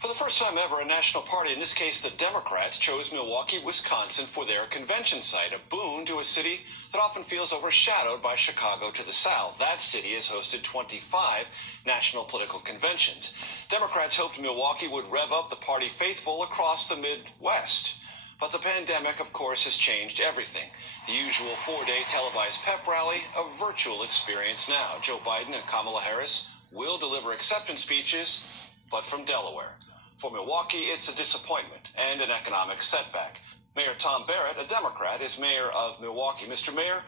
For the first time ever, a national party, in this case the Democrats, chose Milwaukee, Wisconsin for their convention site, a boon to a city that often feels overshadowed by Chicago to the south. That city has hosted 25 national political conventions. Democrats hoped Milwaukee would rev up the party faithful across the Midwest. But the pandemic, of course, has changed everything. The usual four-day televised pep rally, a virtual experience now. Joe Biden and Kamala Harris will deliver acceptance speeches, but from Delaware. For Milwaukee, it's a disappointment and an economic setback. Mayor Tom Barrett, a Democrat, is mayor of Milwaukee. Mr. Mayor,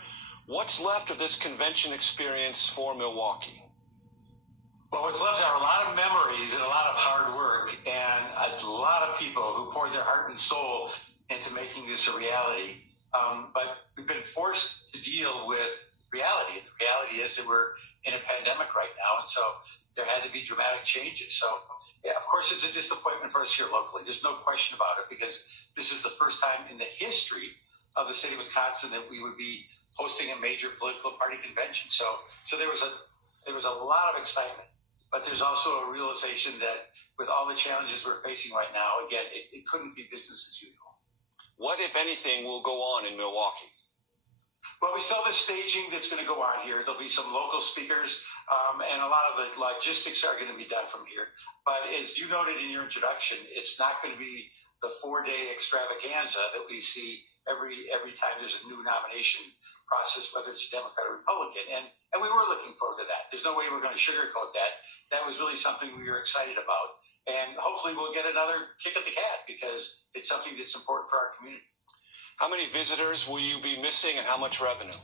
what's left of this convention experience for Milwaukee? Well, what's left are a lot of memories and a lot of hard work and a lot of people who poured their heart and soul into making this a reality. But we've been forced to deal with reality. And the reality is that we're in a pandemic right now, and so there had to be dramatic changes. So, yeah, of course, it's a disappointment for us here locally. There's no question about it, because this is the first time in the history of the state of Wisconsin that we would be hosting a major political party convention. So there was a lot of excitement, but there's also a realization that with all the challenges we're facing right now, again, it couldn't be business as usual. What, if anything, will go on in Milwaukee? Well, we still have the staging that's going to go on here. There'll be some local speakers, and a lot of the logistics are going to be done from here. But as you noted in your introduction, it's not going to be the four-day extravaganza that we see every time there's a new nomination process, whether it's a Democrat or Republican. And we were looking forward to that. There's no way we're going to sugarcoat that. That was really something we were excited about. And hopefully we'll get another kick at the cat, because it's something that's important for our community. How many visitors will you be missing, and how much revenue?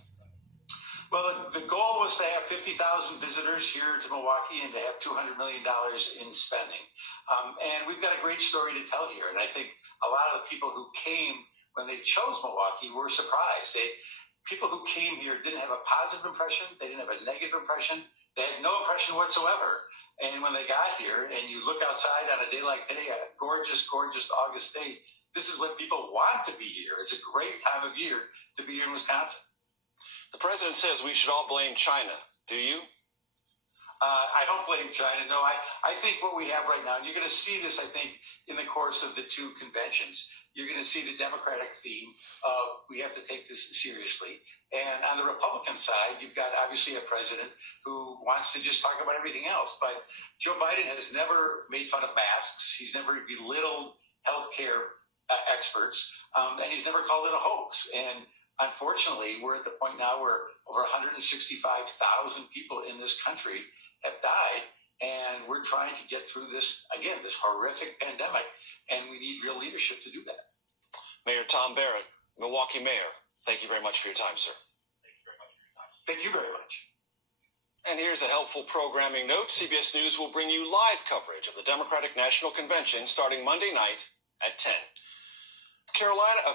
Well, the goal was to have 50,000 visitors here to Milwaukee and to have $200 million in spending. And we've got a great story to tell here. And I think a lot of the people who came when they chose Milwaukee were surprised. People who came here didn't have a positive impression. They didn't have a negative impression. They had no impression whatsoever. And when they got here and you look outside on a day like today, a gorgeous, gorgeous August day, this is what people want to be here. It's a great time of year to be here in Wisconsin. The president says we should all blame China. Do you? I don't blame China. No, I think what we have right now, and you're going to see this, I think, in the course of the two conventions, you're going to see the Democratic theme of we have to take this seriously. And on the Republican side, you've got obviously a president who wants to just talk about everything else. But Joe Biden has never made fun of masks. He's never belittled healthcare experts, and he's never called it a hoax. And unfortunately, we're at the point now where over 165,000 people in this country have died, and we're trying to get through this, again, this horrific pandemic, and we need real leadership to do that. Mayor Tom Barrett, Milwaukee Mayor, thank you very much for your time, sir. Thank you very much. And here's a helpful programming note. CBS News will bring you live coverage of the Democratic National Convention starting Monday night at 10. Carolina, a